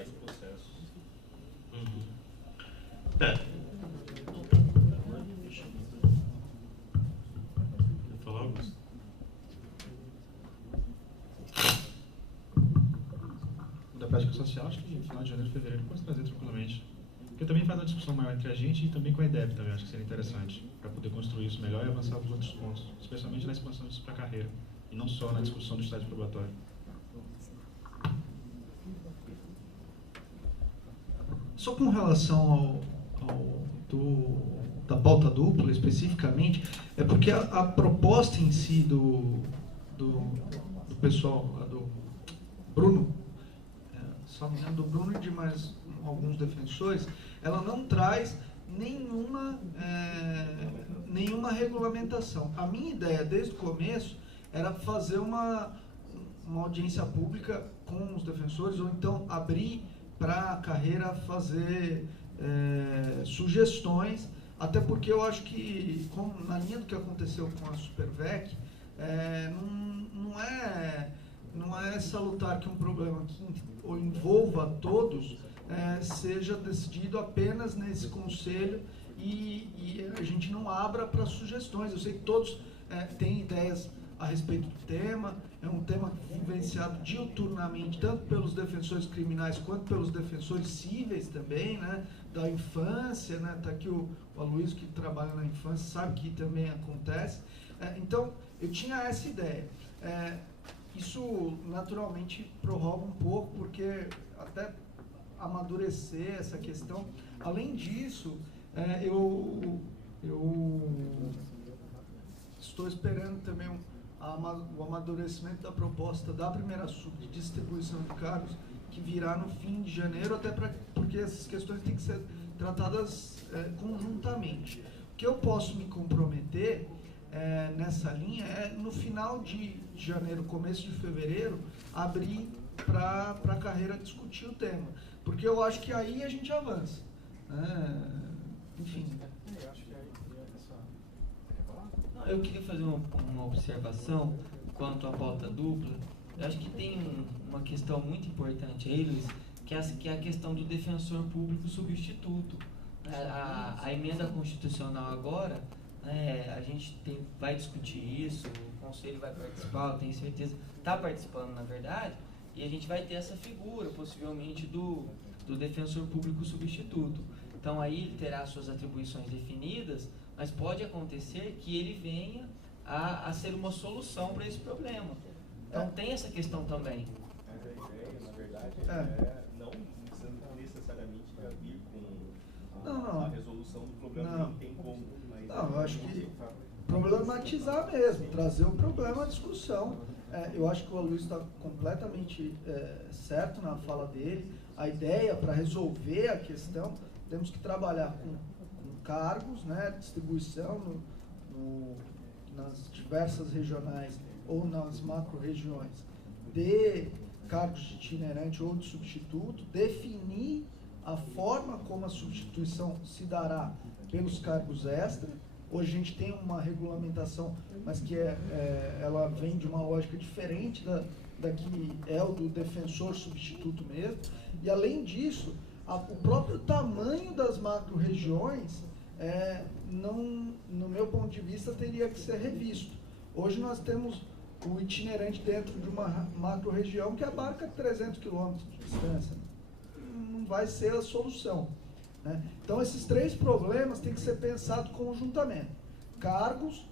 tais processos. Quer falar, Augusto? Da prática social, acho que no final de janeiro, fevereiro, pode trazer tranquilamente. Porque também faz uma discussão maior entre a gente e também com a IDEB também, acho que seria interessante, para poder construir isso melhor e avançar os outros pontos, especialmente na expansão disso para a carreira, e não só na discussão do estágio probatório. Só com relação da pauta dupla, especificamente, é porque a proposta em si do pessoal, do Bruno, só me lembro do Bruno e de mais alguns defensores, ela não traz nenhuma regulamentação. A minha ideia, desde o começo, era fazer uma audiência pública com os defensores, ou então abrir para a carreira fazer sugestões, até porque eu acho que, como na linha do que aconteceu com a Supervec, não é salutar que um problema que envolva todos seja decidido apenas nesse conselho e a gente não abra para sugestões. Eu sei que todos têm ideias a respeito do tema, é um tema vivenciado diuturnamente, tanto pelos defensores criminais quanto pelos defensores cíveis também, né, da infância, né, tá aqui o Aloysio que trabalha na infância, sabe que também acontece. Então, eu tinha essa ideia. Isso, naturalmente, prorroga um pouco, porque até amadurecer essa questão. Além disso, eu estou esperando também o amadurecimento da proposta da primeira sub de distribuição de cargos, que virá no fim de janeiro, até porque essas questões têm que ser tratadas conjuntamente. O que eu posso me comprometer nessa linha no final de janeiro, começo de fevereiro, abrir para a carreira discutir o tema, porque eu acho que aí a gente avança. Enfim. Eu queria fazer uma observação quanto à pauta dupla. Eu acho que tem uma questão muito importante aí, Luiz, que é a questão do defensor público substituto. A emenda constitucional agora, a gente vai discutir isso, o Conselho vai participar, eu tenho certeza, está participando na verdade, e a gente vai ter essa figura, possivelmente, do defensor público substituto. Então aí ele terá suas atribuições definidas, mas pode acontecer que ele venha a ser uma solução para esse problema. Então tem essa questão também. Mas a ideia, na verdade, não necessariamente vir com a resolução do problema, não tem como. Não, eu acho que problematizar mesmo, trazer o problema à discussão. Eu acho que o Aloysio está completamente certo na fala dele. A ideia para resolver a questão, temos que trabalhar com cargos, né, distribuição nas diversas regionais ou nas macro-regiões de cargos de itinerante ou de substituto, definir a forma como a substituição se dará pelos cargos extra. Hoje a gente tem uma regulamentação, mas que ela vem de uma lógica diferente da que é o do defensor substituto mesmo. E além disso, o próprio tamanho das macro-regiões, no meu ponto de vista, teria que ser revisto. Hoje nós temos o itinerante dentro de uma macro-região que abarca 300 quilômetros de distância. Não vai ser a solução, né? Então, esses três problemas têm que ser pensados conjuntamente. Cargos,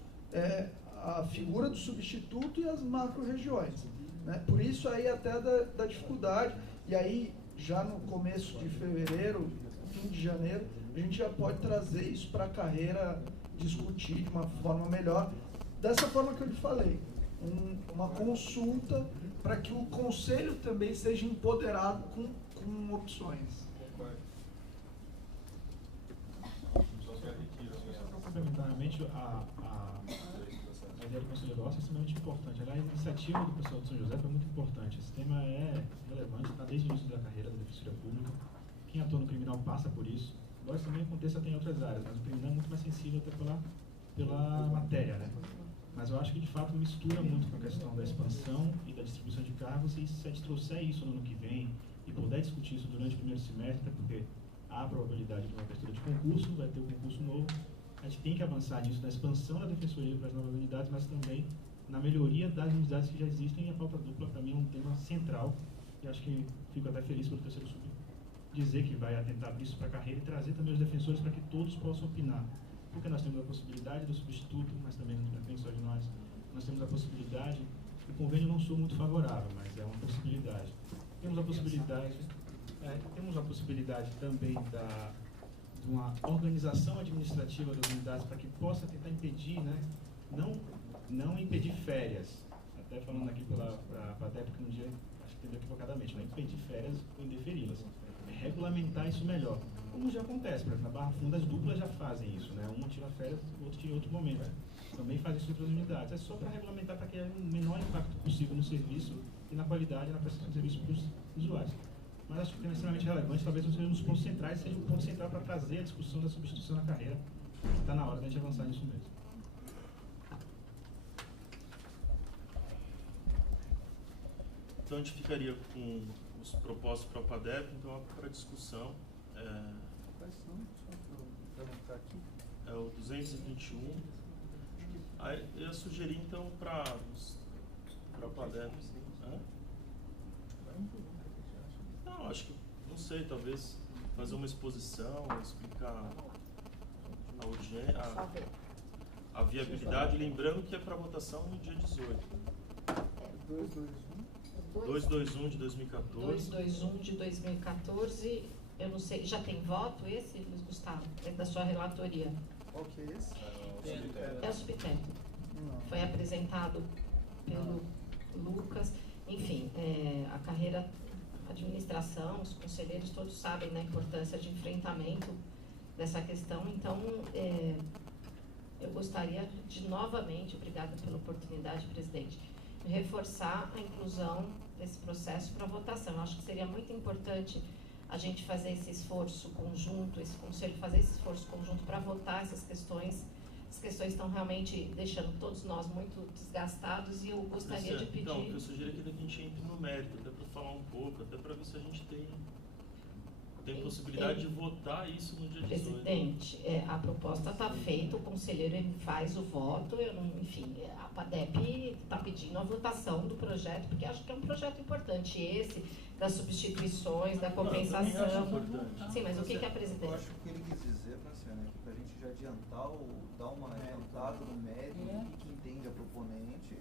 a figura do substituto e as macro-regiões, né? Por isso aí até da dificuldade, e aí já no começo de fevereiro, fim de janeiro, a gente já pode trazer isso para a carreira, discutir de uma forma melhor, dessa forma que eu lhe falei, uma consulta para que o conselho também seja empoderado com opções. Complementarmente, a ideia do Conselho de Negócios é extremamente importante. Aliás, a iniciativa do pessoal de São José foi muito importante. Esse tema é relevante, está desde o início da carreira da Defensoria Pública. Quem atua no criminal passa por isso. Embora isso também aconteça até em outras áreas, mas o criminal é muito mais sensível até pela matéria, né? Mas eu acho que, de fato, mistura muito com a questão da expansão e da distribuição de cargos, e se a gente trouxer isso no ano que vem e puder vai discutir isso durante o primeiro semestre, até porque há a probabilidade de uma abertura de concurso, vai ter um concurso novo. A gente tem que avançar nisso, na expansão da defensoria para as novas unidades, mas também na melhoria das unidades que já existem, e a pauta dupla, para mim, é um tema central, e acho que fico até feliz pelo terceiro sub dizer que vai atentar isso para a carreira e trazer também os defensores para que todos possam opinar. Porque nós temos a possibilidade do substituto, mas também não depende só de nós temos a possibilidade, o convênio não sou muito favorável, mas é uma possibilidade. Temos a possibilidade também de uma organização administrativa das unidades para que possa tentar impedir, né, não impedir férias, até falando aqui para a PADEP que um dia, acho que entendeu equivocadamente, não é impedir férias ou indeferi-las, é regulamentar isso melhor, como já acontece, por exemplo, na Barra Funda as duplas já fazem isso, né, uma tira férias, o outro tira em outro momento, também faz isso em outras unidades, é só para regulamentar para que haja o menor impacto possível no serviço e na qualidade e na prestação de serviço para os usuários. Mas acho que é extremamente relevante, talvez não seja um dos pontos centrais, seja um ponto central para trazer a discussão da substituição na carreira. Está na hora da gente avançar nisso mesmo. Então a gente ficaria com os propostos para a PADEP, então para discussão. Quais são? Só para anotar aqui. É o 221. Aí eu ia sugerir então para a PADEP. Não, acho que, não sei, talvez fazer uma exposição, explicar a urgência, a viabilidade, lembrando que é para votação no dia 18. 221 de 2014. 221 de 2014, eu não sei, já tem voto esse, Luiz Gustavo? É da sua relatoria? Qual que é esse? É o subteto. Foi apresentado pelo Lucas. Enfim, a carreira, a administração, os conselheiros todos sabem da importância de enfrentamento dessa questão. Então, eu gostaria de novamente, obrigada pela oportunidade, presidente, reforçar a inclusão desse processo para votação. Eu acho que seria muito importante a gente fazer esse esforço conjunto, esse conselho fazer esse esforço conjunto para votar essas questões. As questões estão realmente deixando todos nós muito desgastados e eu gostaria de pedir... Então, eu sugiro que a gente entre no mérito, até para falar um pouco, até para ver se a gente tem possibilidade de votar isso no dia 18. Presidente, a proposta está feita, o conselheiro ele faz o voto, enfim, a PADEP está pedindo a votação do projeto, porque acho que é um projeto importante esse, das substituições, da compensação. Sim, mas o que a presidente... Eu acho que o que ele quis dizer, Franciane, é para a gente já adiantar, dar uma adiantada no mérito que entende a proponente,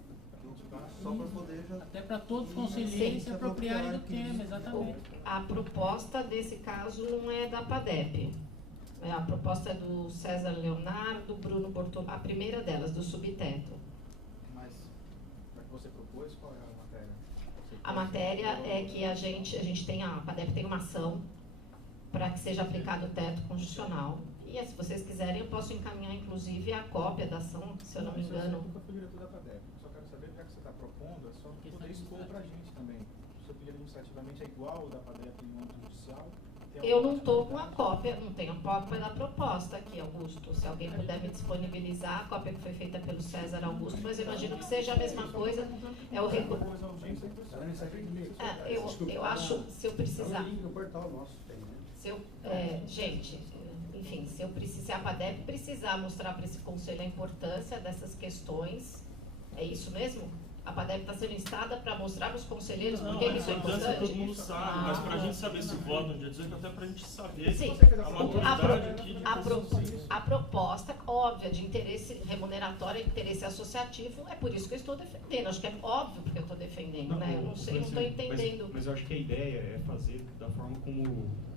só para poder já... Até para todos os conselheiros se apropriarem do tema, exatamente. A proposta desse caso não é da PADEP. A proposta é do César Leonardo, Bruno Bortolomeu, a primeira delas, do subteto. Mas, para que você propôs, qual é a matéria? A matéria é que a gente tem, a PADEP tem uma ação para que seja aplicado o teto constitucional. E se vocês quiserem, eu posso encaminhar, inclusive, a cópia da ação, se eu não me engano. Eu nunca fui diretor da PADEP. Eu só quero saber, já que você está propondo, é só poder expor para a gente também. O seu pedido administrativamente é igual ao da PADEP no âmbito judicial? Eu não estou com a cópia, não tenho a cópia da proposta aqui, Augusto. Se alguém puder me disponibilizar, a cópia que foi feita pelo César Augusto, mas eu imagino que seja a mesma coisa. É o eu acho, se eu precisar... Gente, enfim, se a PADEP precisar mostrar para esse conselho a importância dessas questões, é isso mesmo? A PADEP está sendo instada para mostrar para os conselheiros por que isso é importante? Todo mundo sabe, mas para a gente saber se vota no dia 18, até para a gente saber a proposta óbvia de interesse remuneratório e interesse associativo, é por isso que eu estou defendendo. Acho que é óbvio porque eu estou defendendo, né? Eu não sei, não estou entendendo. Mas eu acho que a ideia é fazer da forma como o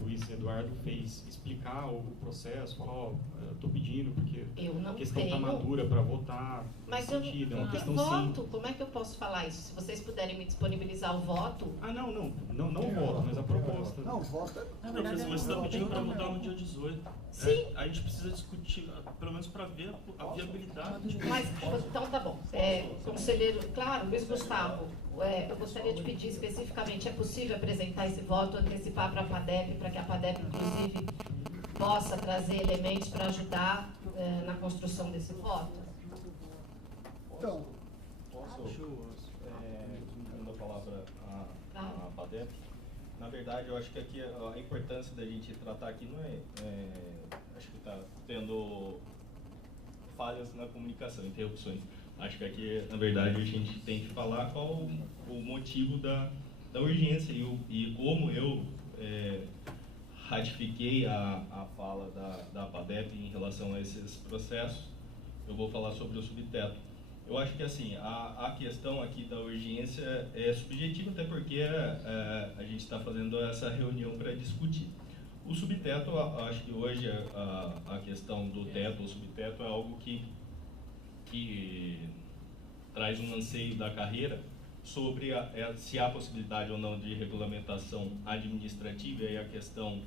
Luiz Eduardo fez, explicar o processo, falar, eu estou pedindo porque a questão está madura para votar, mas é uma questão voto, como é que eu posso falar isso? Se vocês puderem me disponibilizar o voto... Não o voto, mas a proposta. Não, voto mas você está pedindo para votar no dia 18. Sim. A gente precisa discutir, pelo menos para ver a viabilidade. Mas, então tá bom. Conselheiro, claro, Luiz Gustavo, eu gostaria de pedir especificamente, é possível apresentar esse voto, antecipar para a PADEP, para que a PADEP, inclusive, possa trazer elementos para ajudar na construção desse voto? Então, posso, dando a palavra à PADEP, Na verdade, eu acho que aqui a importância da gente tratar aqui não acho que está tendo falhas na comunicação, interrupções. Acho que aqui, na verdade, a gente tem que falar qual o motivo da urgência e como eu ratifiquei a fala da APADEP em relação a esses processos. Eu vou falar sobre o subteto. Eu acho que assim, a questão aqui da urgência é subjetiva, até porque a gente está fazendo essa reunião para discutir. O subteto, acho que hoje a questão do teto ou subteto é algo que traz um anseio da carreira sobre se há possibilidade ou não de regulamentação administrativa, e aí a questão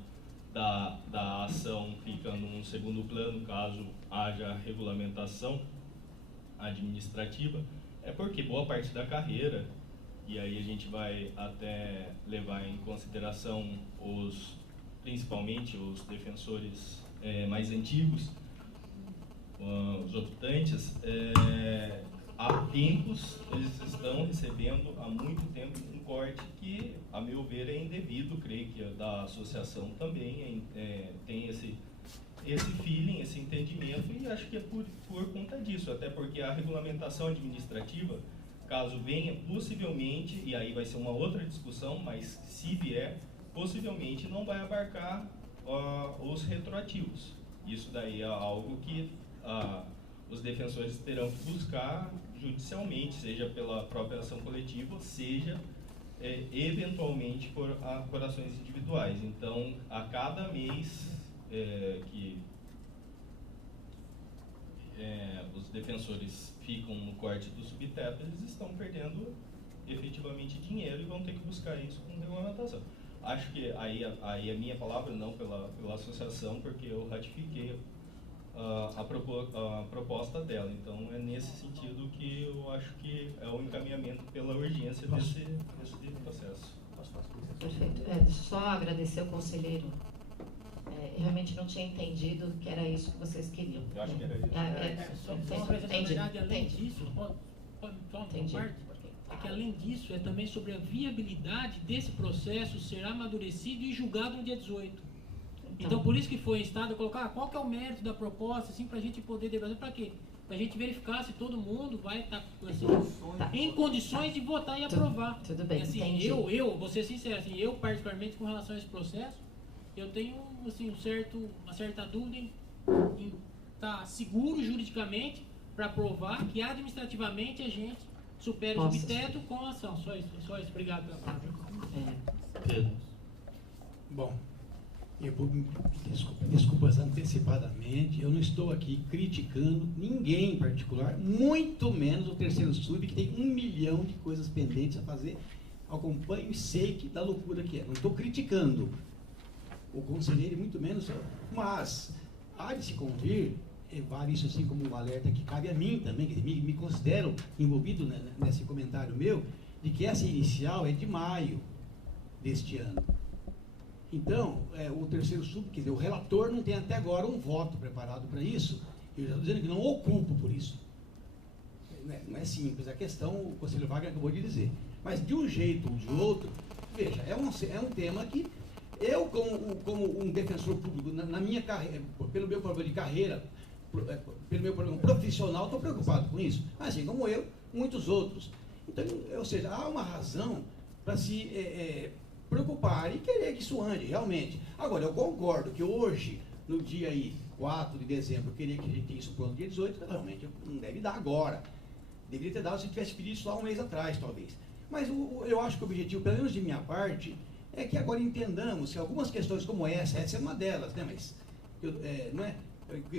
da ação fica num segundo plano caso haja regulamentação administrativa, é porque boa parte da carreira, e aí a gente vai até levar em consideração principalmente os defensores mais antigos, os optantes, há tempos eles estão recebendo há muito tempo um corte que, a meu ver, é indevido. Creio que da associação também tem esse feeling, esse entendimento, e acho que é por conta disso, até porque a regulamentação administrativa, caso venha, possivelmente, e aí vai ser uma outra discussão, mas se vier, possivelmente não vai abarcar os retroativos. Isso daí é algo que os defensores terão que buscar judicialmente, seja pela própria ação coletiva, seja eventualmente por ações individuais. Então, a cada mês que os defensores ficam no corte do subteto, eles estão perdendo efetivamente dinheiro e vão ter que buscar isso com regulamentação. Acho que aí a minha palavra, não pela associação, porque eu ratifiquei a proposta dela. Então, é nesse sentido que eu acho que é o encaminhamento pela urgência desse processo. Perfeito. Só agradecer ao conselheiro. Realmente não tinha entendido que era isso que vocês queriam. Eu acho que era isso. Só uma coisa, na verdade, além disso, pode só uma parte? É que além disso, é também sobre a viabilidade desse processo ser amadurecido e julgado no dia 18. Então, por isso que foi instado a colocar qual que é o mérito da proposta, assim, para a gente poder debater. Para quê? Para a gente verificar se todo mundo vai estar em condições de votar e aprovar. Tudo bem, assim, entendi. vou ser sincero, assim, eu particularmente com relação a esse processo, eu tenho assim, uma certa dúvida em estar seguro juridicamente para provar que administrativamente a gente supera o subteto com a ação. Só isso. Obrigado pela palavra. Pedro. Bom, eu desculpas antecipadamente, eu não estou aqui criticando ninguém em particular, muito menos o terceiro sub, que tem 1 milhão de coisas pendentes a fazer. Acompanho e sei da loucura que é. Não estou criticando o conselheiro, muito menos, mas há de se convir, vale isso assim como um alerta que cabe a mim também, que me considero envolvido nesse comentário meu, de que essa inicial é de maio deste ano. Então, o terceiro sub, quer dizer, o relator não tem até agora um voto preparado para isso. Eu já estou dizendo que não ocupo por isso. Não é simples a questão, o conselheiro Wagner acabou de dizer. Mas de um jeito ou de outro, veja, é um tema que eu, como um defensor público, na minha carreira, pelo meu problema de carreira, pelo meu problema profissional, estou preocupado com isso. Assim como eu, muitos outros. Então, ou seja, há uma razão para se preocupar e querer que isso ande, realmente. Agora, eu concordo que hoje, no dia 4 de dezembro, eu queria que a gente tenha isso pronto dia 18, realmente não deve dar agora. Deveria ter dado se tivesse pedido isso lá um mês atrás, talvez. Mas eu acho que o objetivo, pelo menos de minha parte, é que agora entendamos que algumas questões como essa é uma delas, né? Mas não é?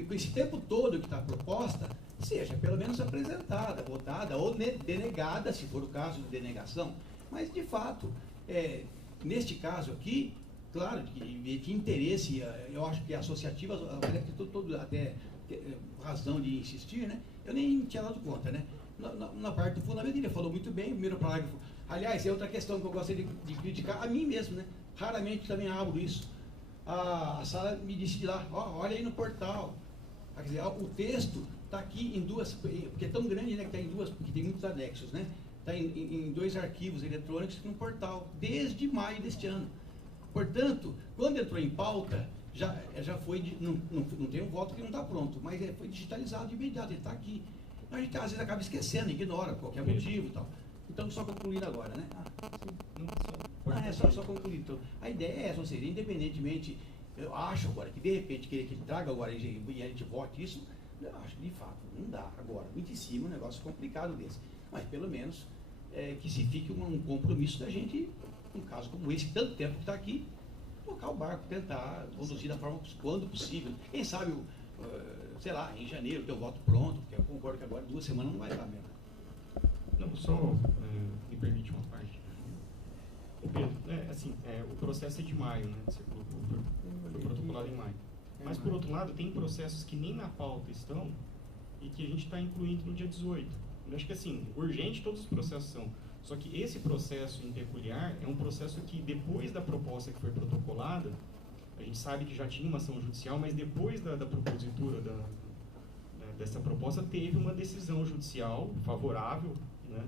Com esse tempo todo que está proposta, seja pelo menos apresentada, votada ou denegada, se for o caso de denegação. Mas, de fato, neste caso aqui, claro, de interesse, eu acho que associativas, até razão de insistir, né? Eu nem tinha dado conta, né? Na parte do fundamento, ele falou muito bem, primeiro parágrafo. Aliás, é outra questão que eu gostaria de criticar a mim mesmo, né? Raramente também abro isso. A Sara me disse lá, olha aí no portal. Quer dizer, o texto está aqui em duas, porque é tão grande, né, que está em duas, porque tem muitos anexos, né? Está em 2 arquivos eletrônicos no portal, desde maio deste ano. Portanto, quando entrou em pauta, já foi, não tem um voto que não está pronto, mas foi digitalizado de imediato, ele está aqui. A gente às vezes acaba esquecendo, ignora qualquer motivo e tal. Então, só concluir agora, né? Só concluir. Então, a ideia é essa, ou seja, independentemente, eu acho agora que de repente querer que ele traga agora e a gente vote isso, eu acho que de fato não dá agora, muito em cima, um negócio complicado desse. Mas pelo menos que se fique um compromisso da gente, um caso como esse, tanto tempo que está aqui, tocar o barco, tentar conduzir da forma quando possível. Quem sabe, sei lá, em janeiro ter o voto pronto, porque eu concordo que agora 2 semanas não vai dar mesmo. Não, só me permite uma parte. O Pedro, o processo é de maio, né? Você colocou, foi protocolado em maio. Mas, por outro lado, tem processos que nem na pauta estão e que a gente está incluindo no dia 18. Eu acho que, assim, urgente todos os processos são. Só que esse processo em peculiar é um processo que, depois da proposta que foi protocolada, a gente sabe que já tinha uma ação judicial, mas depois da propositura dessa proposta, teve uma decisão judicial favorável, né,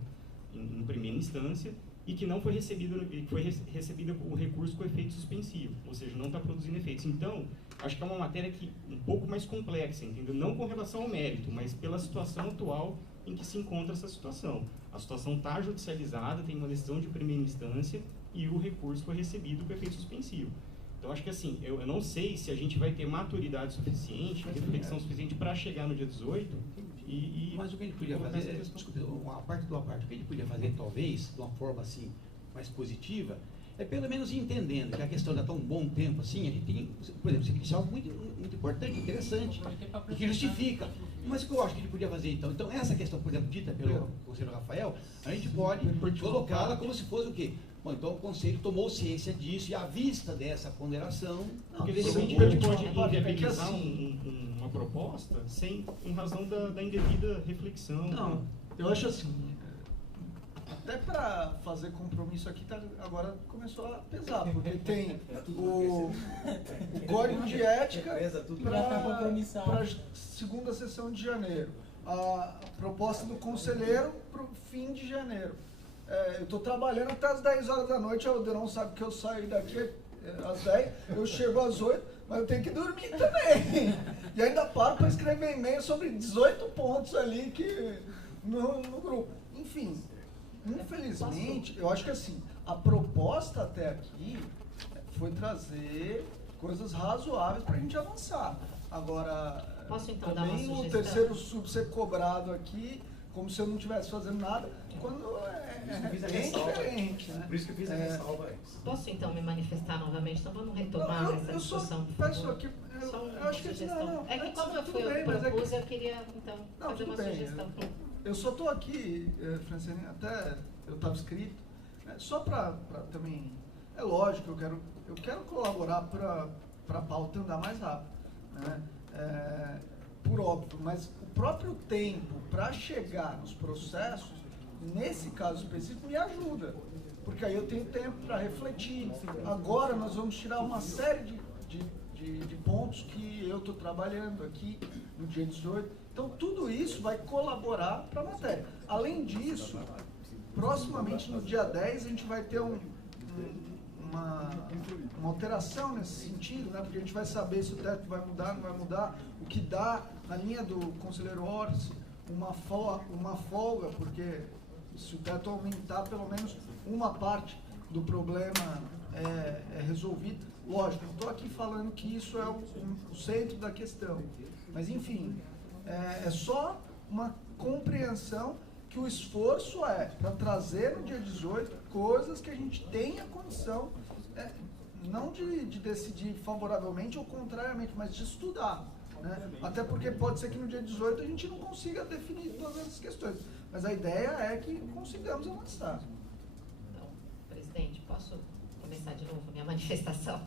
em primeira instância, e que não foi recebida com o recurso com efeito suspensivo, ou seja, não está produzindo efeitos. Então, acho que é uma matéria um pouco mais complexa, entendeu? Não com relação ao mérito, mas pela situação atual em que se encontra essa situação. A situação está judicializada, tem uma decisão de primeira instância e o recurso foi recebido com efeito suspensivo. Então, acho que assim, eu não sei se a gente vai ter maturidade suficiente, reflexão suficiente para chegar no dia 18 Mas o que a gente podia fazer, desculpe, uma parte do parte, o que a gente podia fazer, talvez, de uma forma assim, mais positiva, é pelo menos entendendo que a questão dá tão bom tempo assim, a gente tem, por exemplo, você disse algo muito importante, interessante, que justifica. Mas o que eu acho que a gente podia fazer então? Então, essa questão, por exemplo, dita pelo conselheiro Rafael, a gente pode colocá-la como se fosse o quê? Bom, então o Conselho tomou ciência disso e à vista dessa ponderação... Porque de repente a gente pode inviabilizar uma proposta em razão da indevida reflexão. Não, eu acho assim, até para fazer compromisso aqui, agora começou a pesar, porque tem o código de ética para a segunda sessão de janeiro, a proposta do conselheiro para o fim de janeiro. Eu estou trabalhando até as 10 horas da noite, o Alderão sabe que eu saio daqui às 10, eu chego às 8, mas eu tenho que dormir também. E ainda paro para escrever e-mail sobre 18 pontos ali no grupo. Enfim, infelizmente, eu acho que assim, a proposta até aqui foi trazer coisas razoáveis para a gente avançar. Agora, posso, então, também dar uma o terceiro sub ser cobrado aqui, como se eu não estivesse fazendo nada, quando bem diferente, né? Por isso que eu fiz a ressalva. Posso, então, me manifestar novamente? Então, vamos retomar essa discussão, por favor. Eu acho que não. É que como eu propus, eu queria, então, fazer uma sugestão. Eu só estou aqui, Francine, até eu estava escrito, só para também, é lógico, eu quero colaborar para a pauta andar mais rápido, né? Por óbvio, mas o próprio tempo para chegar nos processos, nesse caso específico, me ajuda, porque aí eu tenho tempo para refletir. Agora nós vamos tirar uma série de pontos que eu estou trabalhando aqui no dia 18, então tudo isso vai colaborar para a matéria. Além disso, proximamente no dia 10 a gente vai ter uma alteração nesse sentido, né? Porque a gente vai saber se o teto vai mudar, não vai mudar, o que dá, na linha do conselheiro Orsi, uma folga, porque se o teto aumentar, pelo menos uma parte do problema é resolvida. Lógico, não estou aqui falando que isso é o centro da questão, mas enfim, é só uma compreensão que o esforço é para trazer no dia 18 coisas que a gente tenha condição, não de decidir favoravelmente ou contrariamente, mas de estudar. Né? Até porque pode ser que no dia 18 a gente não consiga definir todas essas questões, mas a ideia é que consigamos avançar. Então, presidente, posso começar de novo a minha manifestação?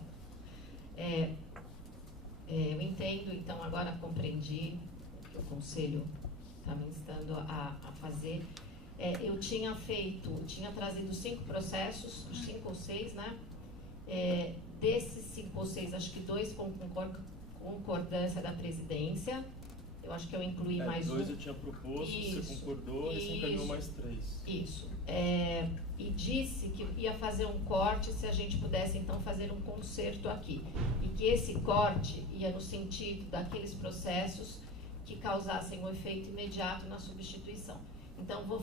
Eu entendo, então, agora compreendi o que o Conselho está me instando a fazer. Eu tinha trazido 5 processos, 5 ou 6, né? Desses 5 ou 6, acho que 2 com concordância da presidência. Eu acho que eu incluí mais 2 um. eu tinha proposto, isso, você concordou, e você encaminhou mais 3. Isso. e disse que ia fazer um corte se a gente pudesse então fazer um conserto aqui, e que esse corte ia no sentido daqueles processos que causassem um efeito imediato na substituição. Então vou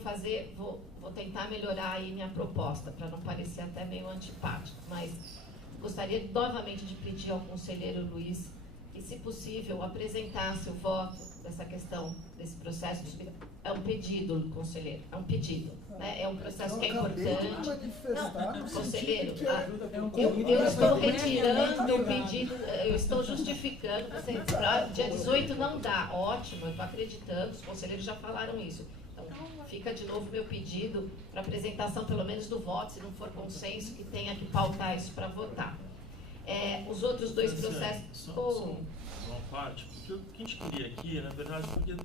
tentar melhorar aí minha proposta, para não parecer até meio antipática, mas gostaria novamente de pedir ao conselheiro Luiz que, se possível, apresentasse o voto dessa questão, desse processo. É um pedido, conselheiro, é um pedido. Né? É um processo que é importante. Não, conselheiro, eu estou retirando o pedido, eu estou justificando. Dia 18 não dá, ótimo, eu estou acreditando, os conselheiros já falaram isso. Então, fica de novo meu pedido para apresentação, pelo menos do voto, se não for consenso, que tenha que pautar isso para votar. Os outros dois processos... Só uma parte, porque o que a gente queria aqui, na verdade, podia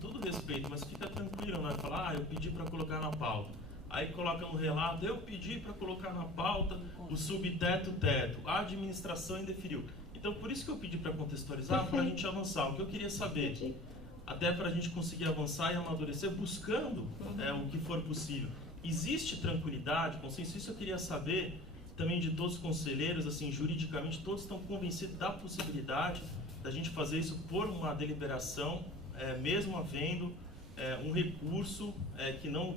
todo respeito, mas fica tranquilo, não é falar, eu pedi para colocar na pauta. Aí coloca no relato, eu pedi para colocar na pauta o subteto, a administração indeferiu. Então, por isso que eu pedi para contextualizar, para a gente avançar. O que eu queria saber, até para a gente conseguir avançar e amadurecer, buscando o que for possível. Existe tranquilidade, consenso? Isso eu queria saber também de todos os conselheiros, assim, juridicamente, todos estão convencidos da possibilidade da gente fazer isso por uma deliberação, mesmo havendo um recurso que não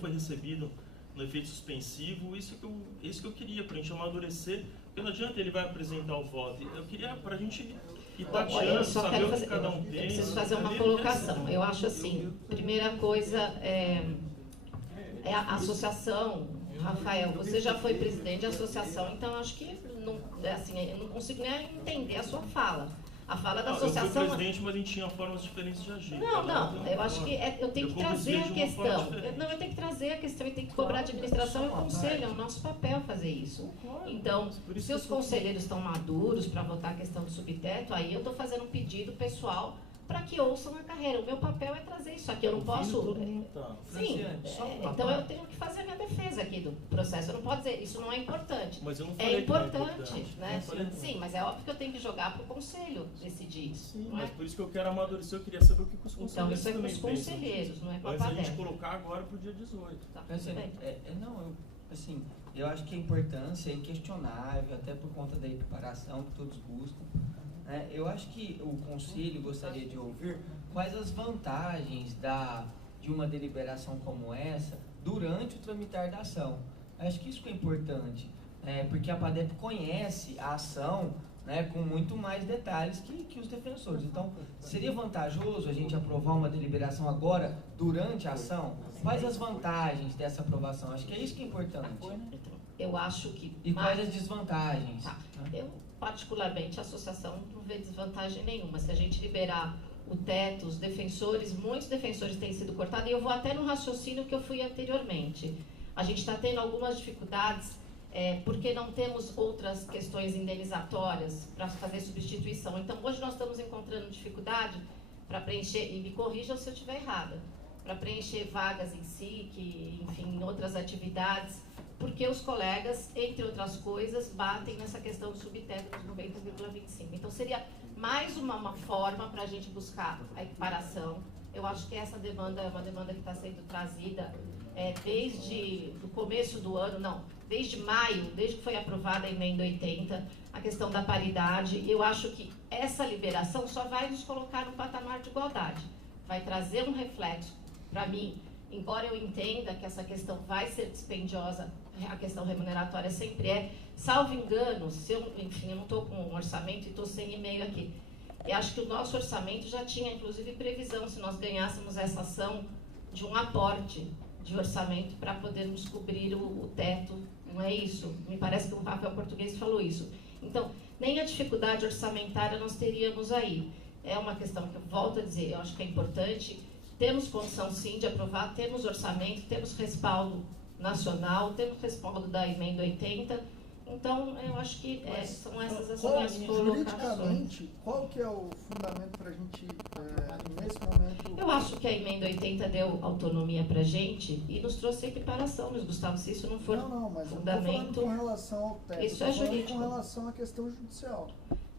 foi recebido no efeito suspensivo. Isso que eu queria, para a gente amadurecer, porque não adianta ele vai apresentar o voto. Eu queria, para a gente ir tateando, saber o que cada um tem. Eu preciso fazer uma colocação. Eu acho assim, primeira coisa é a associação. Rafael, você já foi presidente de associação, então acho que não, assim, eu não consigo nem entender a sua fala. A fala da associação... Eu fui presidente, mas a gente tinha formas diferentes de agir. Não, eu acho que eu tenho que trazer a questão. Eu tenho que trazer a questão e tenho que cobrar a administração e o conselho. É o nosso papel fazer isso. Então, se os conselheiros estão maduros para votar a questão do subteto, aí eu estou fazendo um pedido pessoal para que ouçam a carreira. O meu papel é trazer isso aqui. Eu não posso... Sim, então eu tenho que fazer a minha defesa aqui do processo. Eu não posso dizer, isso não é importante. Mas eu não falei importante, né? Sim, mas é óbvio que eu tenho que jogar para o conselho decidir isso. Sim, mas por isso que eu quero amadurecer, eu queria saber o que os conselheiros também pensam. Então isso é com os conselheiros, não é com a Mas a gente colocar agora para o dia 18. Tá, Eu acho que a importância é inquestionável, até por conta da equiparação que todos buscam. Eu acho que o conselho gostaria de ouvir quais as vantagens de uma deliberação como essa durante o tramitar da ação. Acho que isso que é importante, porque a PADEP conhece a ação, com muito mais detalhes que os defensores. Então, seria vantajoso a gente aprovar uma deliberação agora, durante a ação? Quais as vantagens dessa aprovação? Acho que é isso que é importante. Eu acho que... E quais as desvantagens? Tá. Eu, particularmente, a associação não vê desvantagem nenhuma. Se a gente liberar o teto, os defensores, muitos defensores têm sido cortados, e eu vou até no raciocínio que eu fui anteriormente. A gente está tendo algumas dificuldades, porque não temos outras questões indenizatórias para fazer substituição. Então, hoje nós estamos encontrando dificuldade para preencher, e me corrijam se eu estiver errada, para preencher vagas em SIC, enfim, em outras atividades, porque os colegas, entre outras coisas, batem nessa questão do subteto dos 90,25. Então, seria mais uma forma para a gente buscar a equiparação. Eu acho que essa demanda é uma demanda que está sendo trazida desde o começo do ano, desde maio, desde que foi aprovada a emenda 80, a questão da paridade. Eu acho que essa liberação só vai nos colocar no patamar de igualdade. Vai trazer um reflexo para mim, embora eu entenda que essa questão vai ser dispendiosa, a questão remuneratória sempre é, salvo engano, enfim, eu não estou com um orçamento e estou sem e-mail aqui. Eu acho que o nosso orçamento já tinha, inclusive, previsão, se nós ganhássemos essa ação, de um aporte de orçamento para podermos cobrir o teto, não é isso? Me parece que o Rafael Português falou isso. Então, nem a dificuldade orçamentária nós teríamos aí. É uma questão que eu volto a dizer, eu acho que é importante. Temos condição, sim, de aprovar, temos orçamento, temos respaldo nacional, temos respaldo da emenda 80. Então, eu acho que são essas as minhas colocações. Juridicamente, qual que é o fundamento para a gente, nesse momento... Eu acho que a emenda 80 deu autonomia para a gente e nos trouxe equiparação, Luiz Gustavo. Se isso não for mas fundamento... Eu não estou falando com relação ao teto, isso é jurídico. Com relação à questão judicial.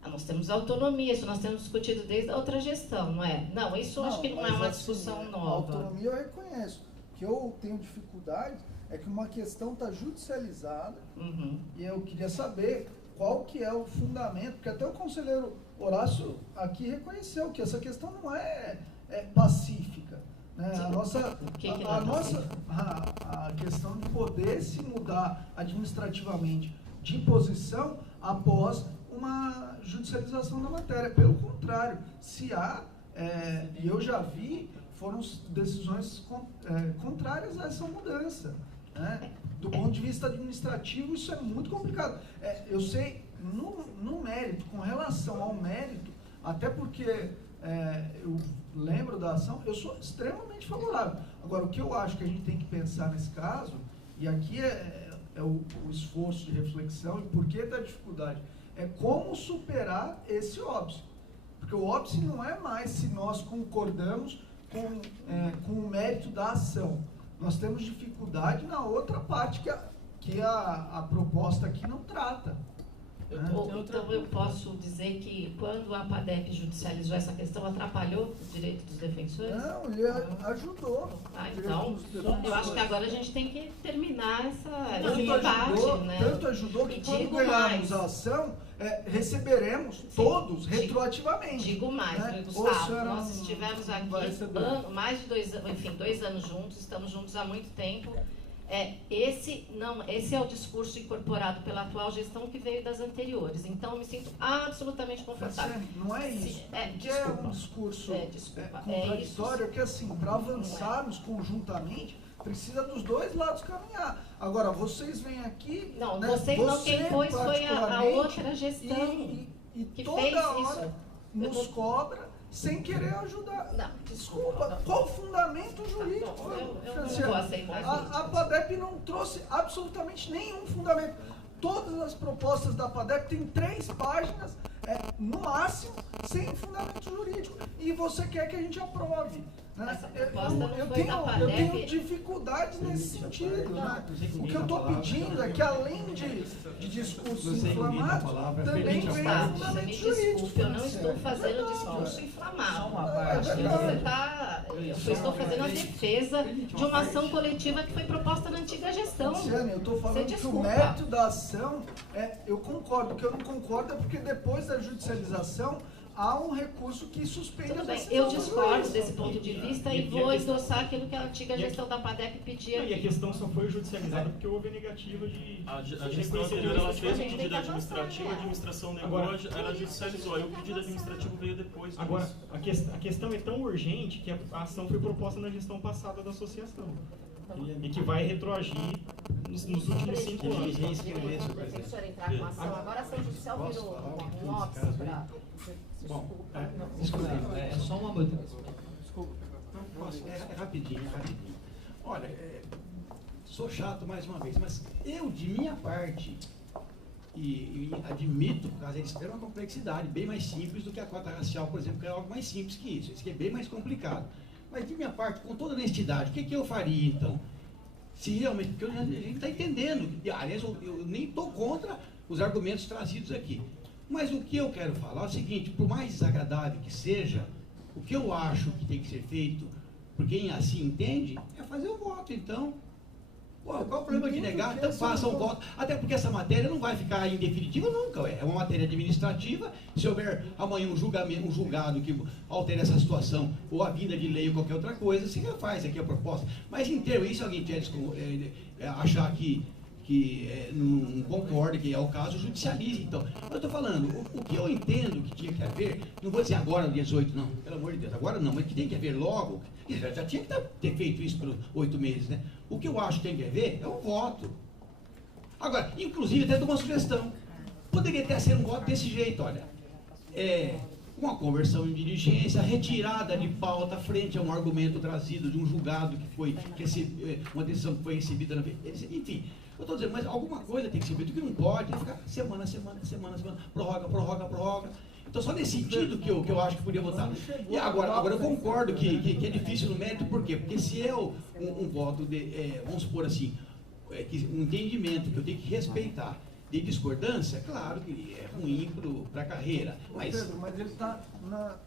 Nós temos autonomia, isso nós temos discutido desde a outra gestão, não é? Não, isso acho que não é uma discussão nova. A autonomia eu reconheço. O que eu tenho dificuldade é que uma questão está judicializada e eu queria saber qual que é o fundamento, porque até o conselheiro Horácio aqui reconheceu que essa questão não é pacífica. Né? A questão de poder se mudar administrativamente de posição após uma judicialização da matéria. Pelo contrário, se há, e eu já vi, foram decisões contrárias a essa mudança. Né? Do ponto de vista administrativo, isso é muito complicado. Eu sei, no mérito, com relação ao mérito, até porque eu lembro da ação, eu sou extremamente favorável. Agora, o que eu acho que a gente tem que pensar nesse caso, e aqui é o esforço de reflexão e por que da dificuldade, é como superar esse óbice. Porque o óbice não é mais se nós concordamos com o mérito da ação. Nós temos dificuldade na outra parte que a proposta aqui não trata. Então eu posso dizer que quando a APADEP judicializou essa questão, atrapalhou o direito dos defensores? Não, ele ajudou. Então, eu acho que agora a gente tem que terminar esse debate. Né? Tanto ajudou que quando ganharmos a ação, receberemos todos retroativamente. Digo mais, né? Gustavo, nós estivemos aqui mais de 2 anos, enfim, 2 anos juntos, estamos juntos há muito tempo. Esse é o discurso incorporado pela atual gestão que veio das anteriores. Então, eu me sinto absolutamente confortável. Não é isso. Que é um discurso contraditório, que assim, para avançarmos conjuntamente, precisa dos dois lados caminhar. Agora, vocês vêm aqui... Não, né, vocês não, quem pôs foi a outra gestão e que toda fez hora isso. Nos cobra sem querer ajudar. Não, desculpa. Qual o fundamento jurídico? Eu não vou aceitar isso. A APADEP não trouxe absolutamente nenhum fundamento. Todas as propostas da APADEP têm 3 páginas, no máximo, sem fundamento jurídico. E você quer que a gente aprove. Né? Essa proposta não foi da eu APADEP. tenho dificuldades nesse sentido. Né? O que eu estou pedindo é que, além de discurso inflamado, também venha fundamento jurídico. Desculpe, eu não estou fazendo discurso inflamado. Eu estou fazendo a defesa de uma ação coletiva que foi proposta na antiga gestão. Luciane, eu estou falando que o mérito da ação, eu concordo. O que eu não concordo é porque depois da judicialização há um recurso que suspende a decisão. Eu discordo desse ponto de vista e vou endossar aquilo que a antiga gestão da APADEP pedia. E a questão só foi judicializada porque houve a negativa de... A gestão anterior, ela fez um pedido administrativo, a administração negou, ela judicializou, aí o pedido administrativo veio depois. Agora, a questão é tão urgente que a ação foi proposta na gestão passada da associação. E que vai retroagir nos últimos 5 anos. O professor entrar com a ação, agora a ação judicial virou um óbice para... Desculpa, é só uma mudança. Desculpa. Rapidinho. Olha, sou chato mais uma vez, mas eu, de minha parte, e admito, por causa eles têm uma complexidade bem mais simples do que a cota racial, por exemplo, que é algo mais simples que isso. Isso aqui é bem mais complicado. Mas de minha parte, com toda honestidade, o que eu faria então? Se realmente, porque a gente está entendendo, aliás, eu nem estou contra os argumentos trazidos aqui. Mas o que eu quero falar é o seguinte, por mais desagradável que seja, o que eu acho que tem que ser feito, por quem assim entende, é fazer o voto, então. Qual o problema de negar? Então faça um voto. Até porque essa matéria não vai ficar em definitivo nunca. É uma matéria administrativa. Se houver amanhã um julgado que altere essa situação, ou a vinda de lei ou qualquer outra coisa, se faz aqui a proposta. Mas em termos, e se alguém achar que não concorda, que é o caso, judicialize. Então, eu estou falando, o que eu entendo que tinha que haver, não vou dizer agora, no 18, não, pelo amor de Deus, agora não, mas que tem que haver logo, já tinha que ter feito isso por 8 meses, né? O que eu acho que tem que haver é um voto. Agora, inclusive, até dou uma sugestão, poderia ter sido um voto desse jeito, olha, uma conversão em diligência, retirada de pauta frente a um argumento trazido de um julgado que foi uma decisão que foi recebida, enfim. Eu estou dizendo, mas alguma coisa tem que ser feita, o que não pode é ficar semana, prorroga. Então, só nesse sentido que eu acho que podia votar. E agora eu concordo que é difícil no mérito, por quê? Porque se é um voto de, vamos supor assim, um entendimento que eu tenho que respeitar de discordância, claro que é ruim para a carreira. Mas Pedro, ele está na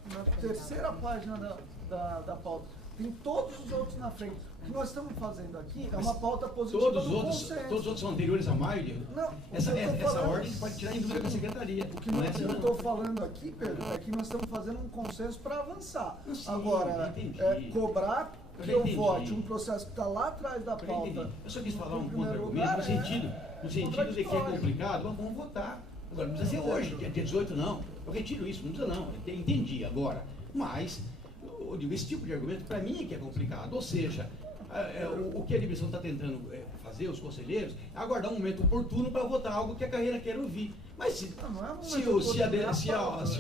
terceira página da pauta. tem todos os outros na frente. O que nós estamos fazendo aqui é uma pauta positiva todos do consenso. todos os outros são anteriores a maio, Diego? Não, Essa falando, ordem pode tirar em dúvida com a secretaria. O que eu estou falando aqui, Pedro, é que nós estamos fazendo um consenso para avançar. Sim, agora, cobrar que eu vote um processo que está lá atrás da pauta. Eu só quis falar um primeiro contra-argumento lugar, no sentido de que é complicado, vamos votar. Agora, não precisa ser hoje, dia 18 não. Eu retiro isso, não precisa não. Eu entendi agora. Mas, eu digo, esse tipo de argumento para mim é que é complicado. Ou seja, o que a direção está tentando fazer, os conselheiros, é aguardar um momento oportuno para votar algo que a carreira quer ouvir. Mas se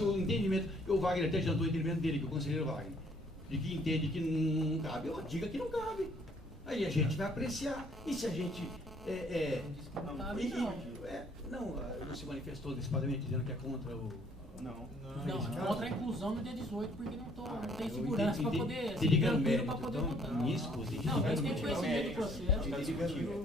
o entendimento, o Wagner até adiantou o entendimento dele, que o conselheiro Wagner, de que entende que não cabe, eu diga que não cabe. Aí a gente vai apreciar. E se a gente não se manifestou antecipadamente dizendo que é contra o... Não, contra a inclusão no dia 18, porque não tem segurança para poder... Tranquilo para poder votar. Minha escusa. Não, mas tem conhecimento do processo.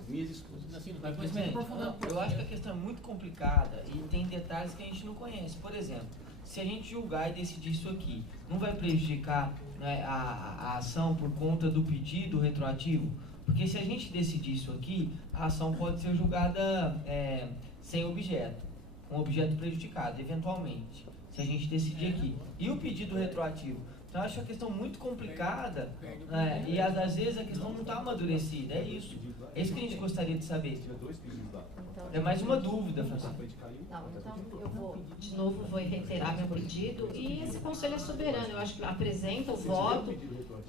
Minhas escusas. Assim, não vai conhecimento aprofundado. Eu acho que a questão é muito complicada e tem detalhes que a gente não conhece. Por exemplo, se a gente julgar e decidir isso aqui, não vai prejudicar, né, a ação por conta do pedido retroativo? Porque se a gente decidir isso aqui, a ação pode ser julgada sem objeto, com objeto prejudicado, eventualmente, se a gente decidir aqui. E o pedido retroativo? Então, eu acho a questão muito complicada, e às vezes a questão não está amadurecida, é isso. É isso que a gente gostaria de saber. É mais uma dúvida, Francisco. Não, então eu vou reiterar meu pedido, e esse conselho é soberano. Eu acho que apresenta o voto,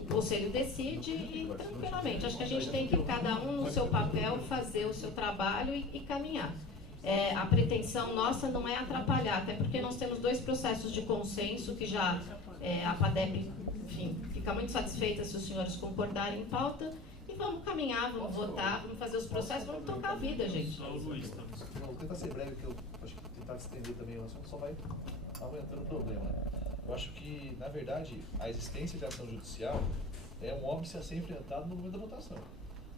o conselho decide e tranquilamente. Acho que a gente tem que, cada um no seu papel, fazer o seu trabalho e caminhar. A pretensão nossa não é atrapalhar, até porque nós temos 2 processos de consenso que já a PADEP, enfim, fica muito satisfeita se os senhores concordarem em pauta. E vamos caminhar, vamos votar, vamos fazer os processos, vamos tocar a vida, gente. Vou tentar ser breve, porque eu acho que tentar estender também o assunto só vai aumentando o problema. Eu acho que, na verdade, a existência de ação judicial é um óbvio a ser enfrentado no momento da votação.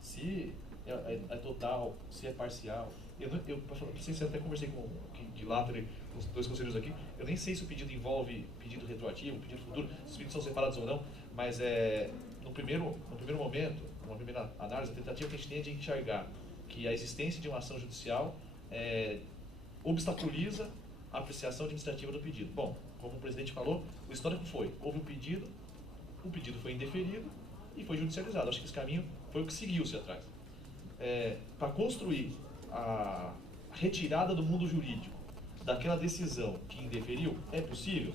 Se é total, se é parcial. Eu até conversei de lá com os 2 conselheiros aqui, eu nem sei se o pedido envolve pedido retroativo, pedido futuro, se os pedidos são separados ou não, mas no primeiro momento, numa primeira análise, a tentativa que a gente tem é de enxergar que a existência de uma ação judicial obstaculiza a apreciação administrativa do pedido. Bom, como o presidente falou, o histórico houve um pedido, o pedido foi indeferido e foi judicializado. Acho que esse caminho foi o que seguiu-se atrás. Para construir a retirada do mundo jurídico daquela decisão que indeferiu, é possível?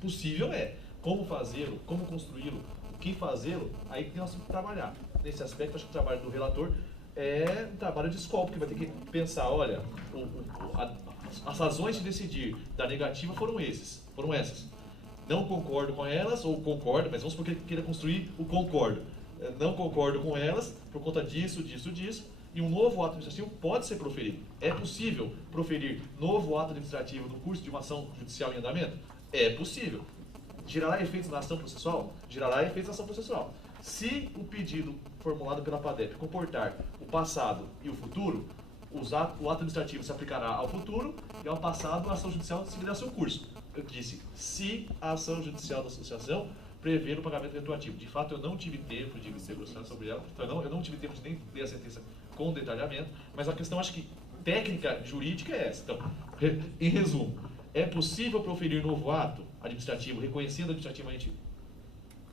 Possível é. Como fazê-lo, como construí-lo, o que fazê-lo, aí que nós temos que trabalhar. Nesse aspecto, acho que o trabalho do relator é um trabalho de escopo, porque vai ter que pensar, olha, as razões de decidir da negativa foram essas. Não concordo com elas, ou concordo, mas vamos supor que ele queira construir o concordo. Não concordo com elas, por conta disso, e um novo ato administrativo pode ser proferido. É possível proferir novo ato administrativo no curso de uma ação judicial em andamento? É possível. Gerará efeitos na ação processual? Gerará efeitos na ação processual. Se o pedido formulado pela PADEP comportar o passado e o futuro, o ato administrativo se aplicará ao futuro e ao passado a ação judicial seguirá seu curso. Eu disse, se a ação judicial da associação prever o pagamento retroativo. De fato, eu não tive tempo de me debruçar sobre ela, então eu não tive tempo de nem ler a sentença com detalhamento, mas a questão, acho que técnica jurídica é essa. Então, em resumo, é possível proferir novo ato administrativo, reconhecendo administrativamente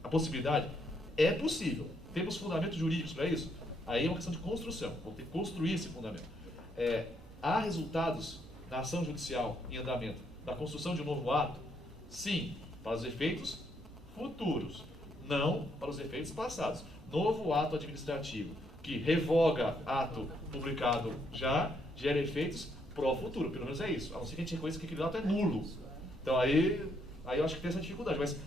a possibilidade? É possível. Temos fundamentos jurídicos para isso? Aí é uma questão de construção, vamos ter que construir esse fundamento. Há resultados na ação judicial em andamento da construção de um novo ato? Sim, para os efeitos futuros, não para os efeitos passados. Novo ato administrativo que revoga ato publicado já gera efeitos pro futuro, pelo menos é isso. A não ser que a gente reconheça que aquele ato é nulo. Então aí eu acho que tem essa dificuldade, mas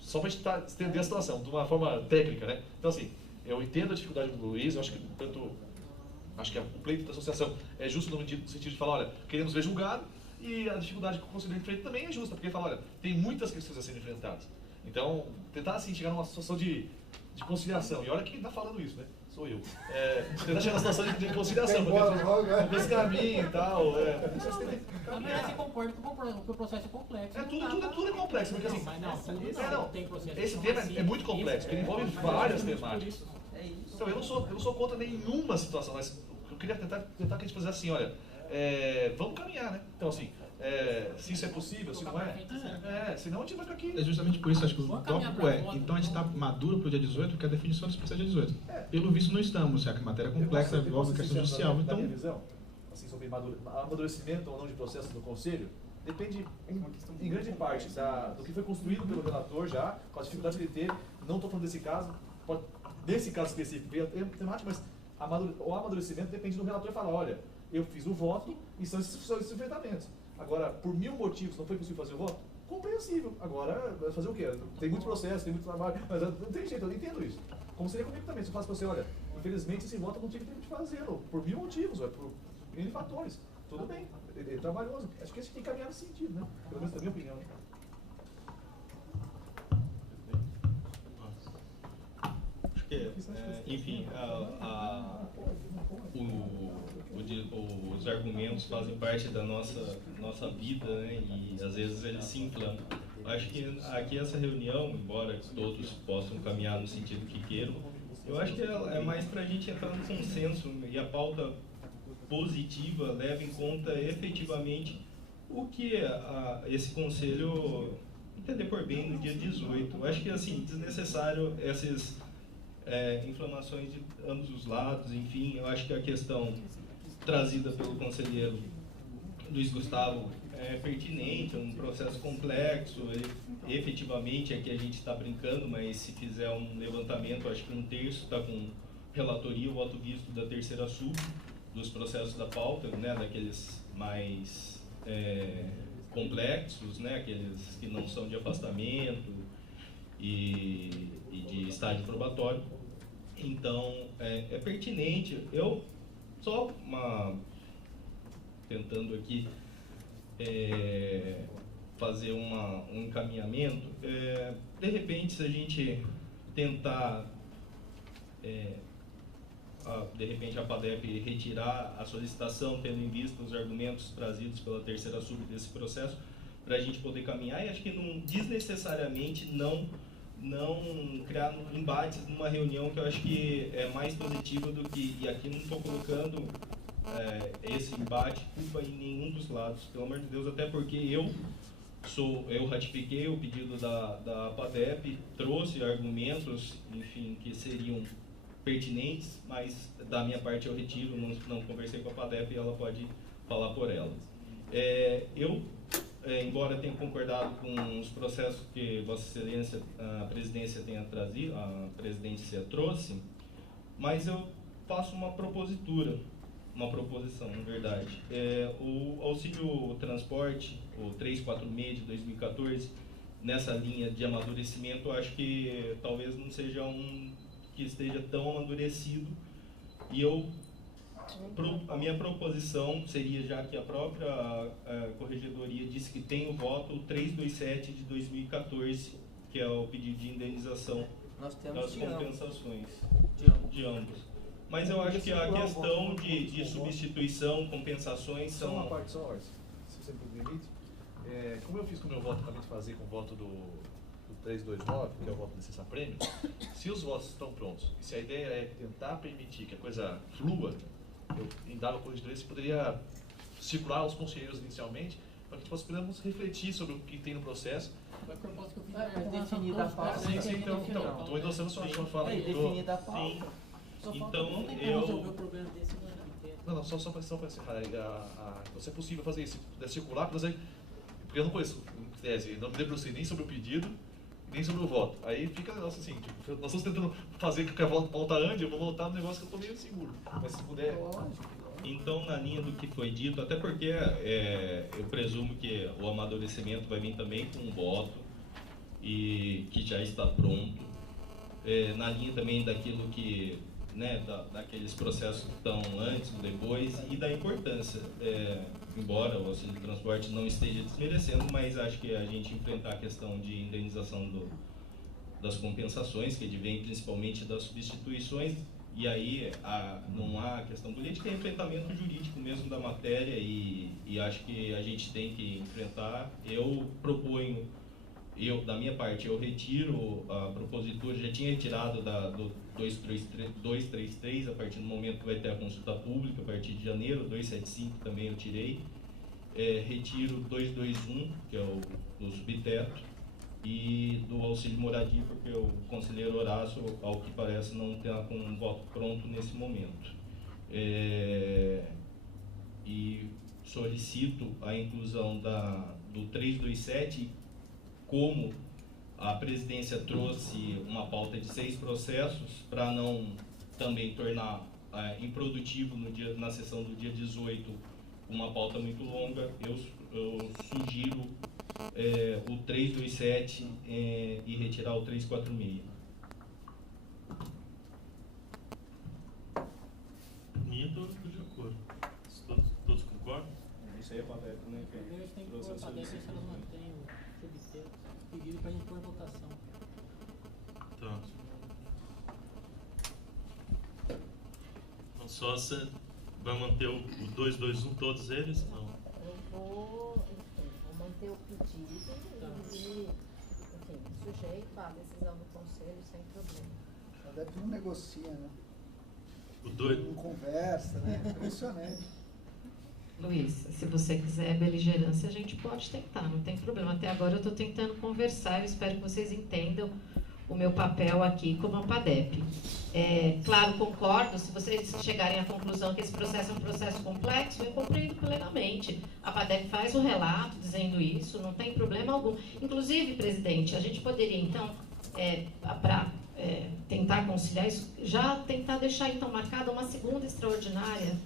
só para a gente estender a situação de uma forma técnica, né? Então assim, eu entendo a dificuldade do Luiz, eu acho que o pleito da associação é justo no sentido de falar, olha, queremos ver julgado, e a dificuldade que o conselheiro enfrenta também é justa, porque fala, olha, tem muitas questões a serem enfrentadas. Então, tentar assim, chegar numa situação de conciliação. E olha quem está falando isso, né? Sou eu. Tentar chegar na situação de conciliação, porque esse caminho e tal. Na verdade, você concorda que o processo é complexo. Tudo é complexo, porque assim. Mas não tem processo. Esse tema é muito complexo, porque ele envolve várias temáticas. Então, eu não sou contra nenhuma situação, mas eu queria tentar que a gente fizesse assim, olha, vamos caminhar, né? Então, assim, se isso é possível, se não senão a gente vai ficar aqui. É justamente por isso, acho que o tópico então a gente está maduro para o dia 18, porque a definição dos processos é dia 18. Pelo visto não estamos, já que a matéria é complexa, envolve questão judicial, então... Revisão, assim, sobre amadurecimento ou não de processo do Conselho, depende em grande parte do que foi construído pelo relator já, com as dificuldades que ele teve. Não estou falando desse caso, nesse caso específico veio a temática, mas o amadurecimento depende do relator falar, olha, eu fiz o voto e são esses enfrentamentos. Agora, por 1000 motivos não foi possível fazer o voto? Compreensível. Agora, vai fazer o quê? Tem muito processo, tem muito trabalho, mas não tem jeito, eu entendo isso. Como seria comigo também, se eu falasse para você, olha, infelizmente esse voto eu não tive tempo de fazer, por 1000 motivos, por N fatores. Tudo bem, é trabalhoso. Acho que a gente tem que caminhar nesse sentido, né? Pelo menos da minha opinião. Acho que, enfim, os argumentos fazem parte da nossa vida, né? E às vezes eles se inflamam. Acho que aqui essa reunião, embora todos possam caminhar no sentido que queiram, eu acho que é mais para a gente entrar no consenso, e a pauta positiva leva em conta efetivamente o que esse conselho entender por bem no dia 18. Eu acho que, assim, desnecessário essas inflamações de ambos os lados, enfim. Eu acho que a questão trazida pelo conselheiro Luiz Gustavo é pertinente, é um processo complexo, efetivamente aqui a gente está brincando, mas se fizer um levantamento, acho que 1/3 está com relatoria, o voto visto da terceira sub, dos processos da pauta, né, daqueles mais complexos, né, aqueles que não são de afastamento e de estágio probatório. Então, é pertinente. Eu só tentando aqui fazer um encaminhamento, de repente, se a gente tentar, de repente, a PADEP retirar a solicitação, tendo em vista os argumentos trazidos pela terceira sub desse processo, para a gente poder caminhar, e acho que desnecessariamente não criar embates numa reunião, que eu acho que é mais positiva do que, e aqui não estou colocando esse embate, culpa em nenhum dos lados, pelo amor de Deus, até porque eu ratifiquei o pedido da PADEP, trouxe argumentos, enfim, que seriam pertinentes, mas da minha parte eu retiro, não conversei com a PADEP e ela pode falar por ela. Embora tenha concordado com os processos que Vossa Excelência, a presidência tenha trazido, a presidência trouxe, mas eu faço uma proposição, na verdade. O auxílio transporte, o 346 de 2014, nessa linha de amadurecimento, eu acho que talvez não seja que esteja tão amadurecido, e a minha proposição seria, já que a própria Corregedoria disse que tem o voto 327 de 2014, que é o pedido de indenização das compensações de ambos. Mas eu acho que a questão de substituição, compensações são... Só uma parte só, se você me permite. Como eu fiz com o meu voto, acabei de fazer com o voto do 329, que é o voto de licença prêmio, se os votos estão prontos, e se a ideia é tentar permitir que a coisa flua, eu indavo a corregedoria se poderia circular aos conselheiros inicialmente, para que nós possamos refletir sobre o que tem no processo. A proposta que eu fiz é definir da pauta. Sim, então, estou endossando sua fala. Definir da pauta. Então, resolver o problema desse não, só para encerrar, se é possível fazer isso, se puder circular, porque eu não conheço, em tese, não me debrucei nem sobre o pedido, nem sobre o voto. Aí fica, nossa, assim, tipo, nós estamos tentando fazer com que a pauta ande, eu vou voltar no negócio que eu estou meio inseguro. Mas se puder... Então, na linha do que foi dito, até porque eu presumo que o amadurecimento vai vir também com um voto, e que já está pronto, na linha também daquilo que, né, daqueles processos que estão antes, depois, e da importância, embora o auxílio de transporte não esteja desmerecendo, mas acho que a gente enfrentar a questão de indenização das compensações, que advém principalmente das substituições, E aí não há questão política, é enfrentamento jurídico mesmo da matéria e acho que a gente tem que enfrentar. Eu proponho, da minha parte, eu retiro a propositura, já tinha retirado do 233, a partir do momento que vai ter a consulta pública, a partir de janeiro, 275 também eu tirei. Retiro 221, que é o do subteto, e do auxílio moradia, porque o conselheiro Horácio, ao que parece, não está com um voto pronto nesse momento. E solicito a inclusão do 327, como a presidência trouxe uma pauta de 6 processos, para não também tornar improdutivo na sessão do dia 18 uma pauta muito longa, eu sugiro o 327 e retirar o 346. Minha, estou de acordo. Todos concordam? Isso aí é PADEP, né? Primeiro a gente tem que pôr a PADEP se ela mantém o subteto pedido para a gente pôr em votação. Tá. Então só você vai manter o 221, todos eles? Não. Eu vou manter o pedido e, enfim, sujeito à decisão do conselho sem problema. A DEP não negocia, né? Não conversa, né? Impressionante. Luiz, se você quiser beligerância, a gente pode tentar, não tem problema. Até agora eu estou tentando conversar, eu espero que vocês entendam o meu papel aqui como APADEP. Claro, concordo, se vocês chegarem à conclusão que esse processo é um processo complexo, eu compreendo plenamente. A APADEP faz o relato dizendo isso, não tem problema algum. Inclusive, presidente, a gente poderia, então, para tentar conciliar isso, já tentar deixar, então, marcada uma segunda extraordinária,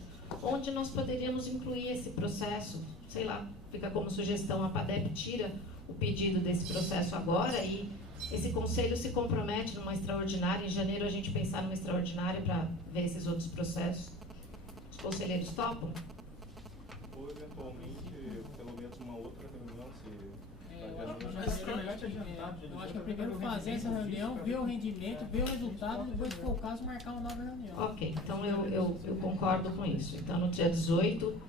onde nós poderíamos incluir esse processo, sei lá, fica como sugestão, a APADEP tira o pedido desse processo agora e esse conselho se compromete numa extraordinária, em janeiro a gente pensar numa extraordinária para ver esses outros processos. Os conselheiros topam? Ou eventualmente, pelo menos uma outra reunião, eu acho que é primeiro fazer essa reunião, ver o rendimento, ver o resultado, e depois, se for o caso, marcar uma nova reunião. Ok, então eu concordo com isso. Então, no dia 18,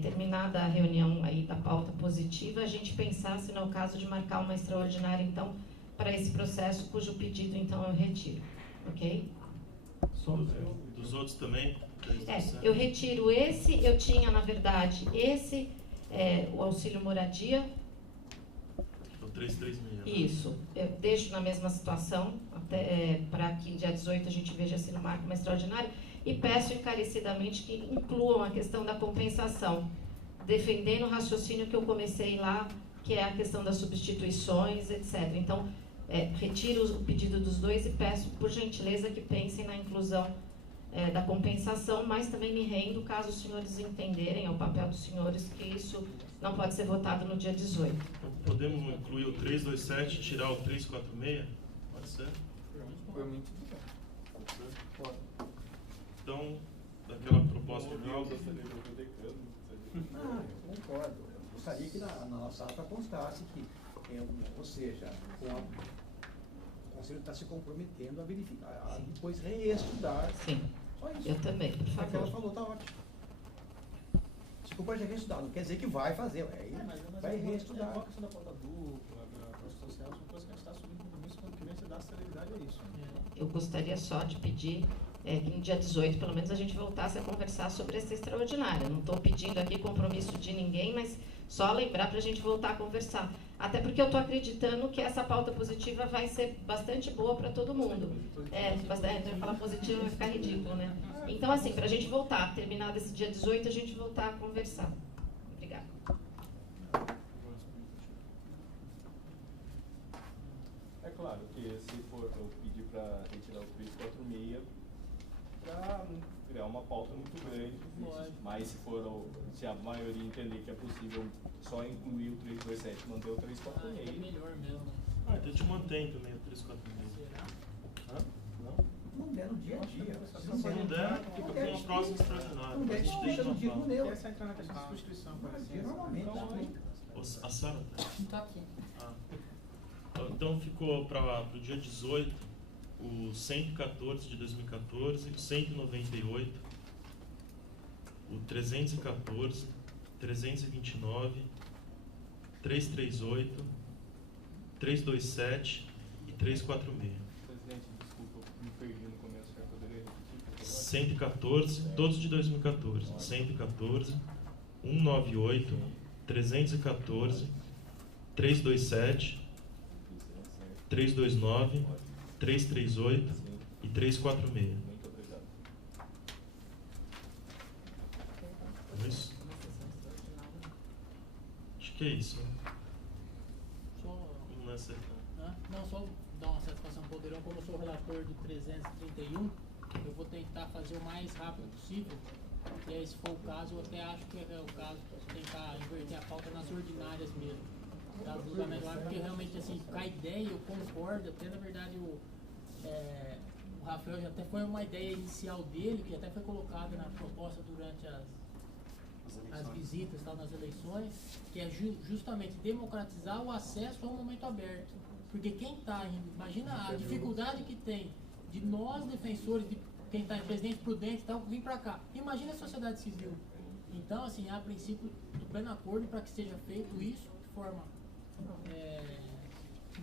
terminada a reunião aí da pauta positiva, a gente pensar se não é o caso de marcar uma extraordinária, então, para esse processo, cujo pedido, então, eu retiro. Ok? Dos outros também? Eu retiro esse, eu tinha, na verdade, esse, o auxílio moradia. O 336. Isso, eu deixo na mesma situação, para que dia 18 a gente veja se não marca uma extraordinária, e peço encarecidamente que incluam a questão da compensação, defendendo o raciocínio que eu comecei lá, que é a questão das substituições, etc. Então, retiro o pedido dos dois e peço, por gentileza, que pensem na inclusão da compensação, mas também me rendo caso os senhores entenderem, é o papel dos senhores, que isso não pode ser votado no dia 18. Podemos incluir o 327 e tirar o 346? Pode ser? Foi muito bom. Pode ser? Pode. Então, daquela proposta final... Concordo. Eu gostaria que na nossa ata constasse que, ou seja, o Conselho está se comprometendo a verificar, a depois reestudar. Sim, só isso. Eu também, por favor. O que ela falou está ótimo. Desculpa de reestudar, não quer dizer que vai fazer, vai reestudar. A questão da pauta dupla, da classe social, são coisas que a gente está assumindo compromisso quando que vem você dá celeridade a isso. Eu gostaria só de pedir que no dia 18, pelo menos, a gente voltasse a conversar sobre essa extraordinária. Não estou pedindo aqui compromisso de ninguém, mas só lembrar para a gente voltar a conversar. Até porque eu estou acreditando que essa pauta positiva vai ser bastante boa para todo mundo. Eu falar positivo vai ficar ridículo, né? Então, assim, para a gente voltar, terminado esse dia 18, a gente voltar a conversar. Obrigada. É claro que se for eu pedir para retirar o 346, para criar uma pauta muito grande, mas se a maioria entender que é possível só incluir o 327 e manter o 346. É melhor mesmo. Então a gente mantém também o 346. Não der no dia a dia. Se não der, fica para os próximos extraordinários. Não der, A gente deixa no dia, não deu. Essa entra na questão de substituição, por exemplo. Normalmente. A Sara Está aqui. Então ficou para o dia 18 o 114 de 2014, o 198, o 314, 329, 338, 327 e 346. Presidente, desculpa, me perdi no começo, eu poderia repetir? 114, todos de 2014. 114, 198, 314, 327, 329, 338 e 346. Muito obrigado. É isso? Acho que é isso. Só, Vamos nessa. né? Não, só dar uma satisfação pro Poderão, como eu sou o relator do 331, eu vou tentar fazer o mais rápido possível. E aí, se for o caso, eu até acho que é o caso tentar inverter a pauta nas ordinárias mesmo. Tá? Porque realmente, assim, com a ideia eu concordo, até na verdade o Rafael já até foi uma ideia inicial dele, que até foi colocada na proposta durante as visitas, tal, nas eleições, que é justamente democratizar o acesso ao momento aberto. Porque quem está, imagina a dificuldade que tem de nós defensores, de quem está em Presidente Prudente e tal, vir para cá. Imagina a sociedade civil. Então, assim, a princípio, do pleno acordo para que seja feito isso de forma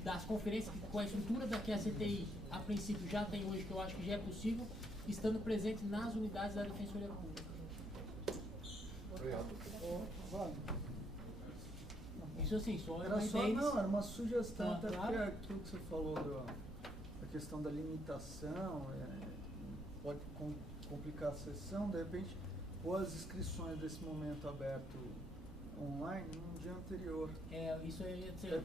das conferências, com a estrutura da que a CTI, a princípio, já tem hoje, que eu acho que já é possível, estando presente nas unidades da Defensoria Pública. Isso assim, só era só, não, era uma sugestão, até claro. porque aquilo que você falou da questão da limitação, pode complicar a sessão, de repente, ou as inscrições desse momento aberto online no dia anterior. Isso aí, já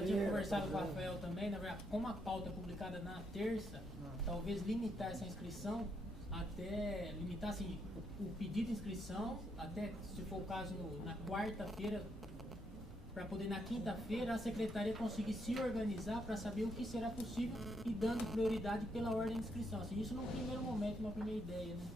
tinha conversado com o Rafael também, na verdade, como a pauta é publicada na terça, talvez limitar essa inscrição até, limitar assim, o pedido de inscrição, até, se for o caso, na quarta-feira, para poder na quinta-feira a secretaria conseguir se organizar para saber o que será possível e dando prioridade pela ordem de inscrição. Assim, isso num primeiro momento, uma primeira ideia, né?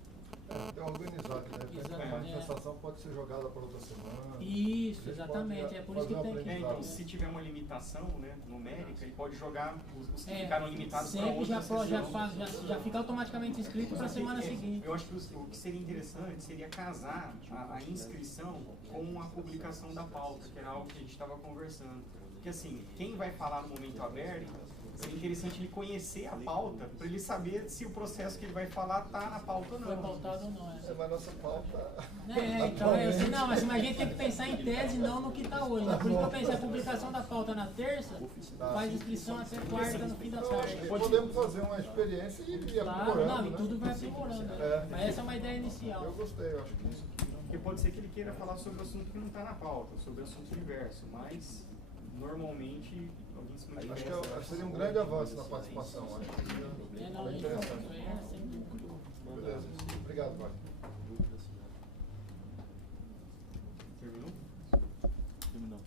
É organizar, né? Exatamente, a manifestação pode ser jogada para outra semana. Isso, exatamente. É por isso que tem que... Então, se tiver uma limitação, né, numérica, ele pode jogar os que ficaram limitados para sempre outra já fica automaticamente inscrito para a semana seguinte. Eu acho que o que seria interessante seria casar a inscrição com a publicação da pauta, que era algo que a gente estava conversando. Porque assim, quem vai falar no momento aberto, seria interessante ele conhecer a pauta, para ele saber se o processo que ele vai falar está na pauta ou não. Foi pautado ou não, mas nossa pauta... então, assim, não, mas a gente tem que pensar em tese, não no que está hoje. Né? Por isso que eu pensei, a publicação da pauta na terça, faz inscrição até quarta no fim da tarde. Podemos fazer uma experiência e ir aprimorando. Claro, não, e tudo vai aprimorando. Né? Mas essa é uma ideia inicial. Eu gostei, eu acho que isso aqui... Porque pode ser que ele queira falar sobre o assunto que não está na pauta, sobre o assunto diverso, mas normalmente alguém se manifesta. Acho que seria um grande avanço na participação. Acho que seria bem interessante. Beleza. Obrigado, Wagner. Terminou? Terminou.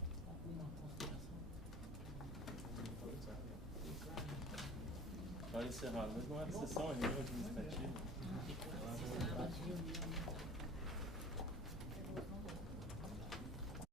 Para encerrar, mas não era sessão, é reunião administrativa.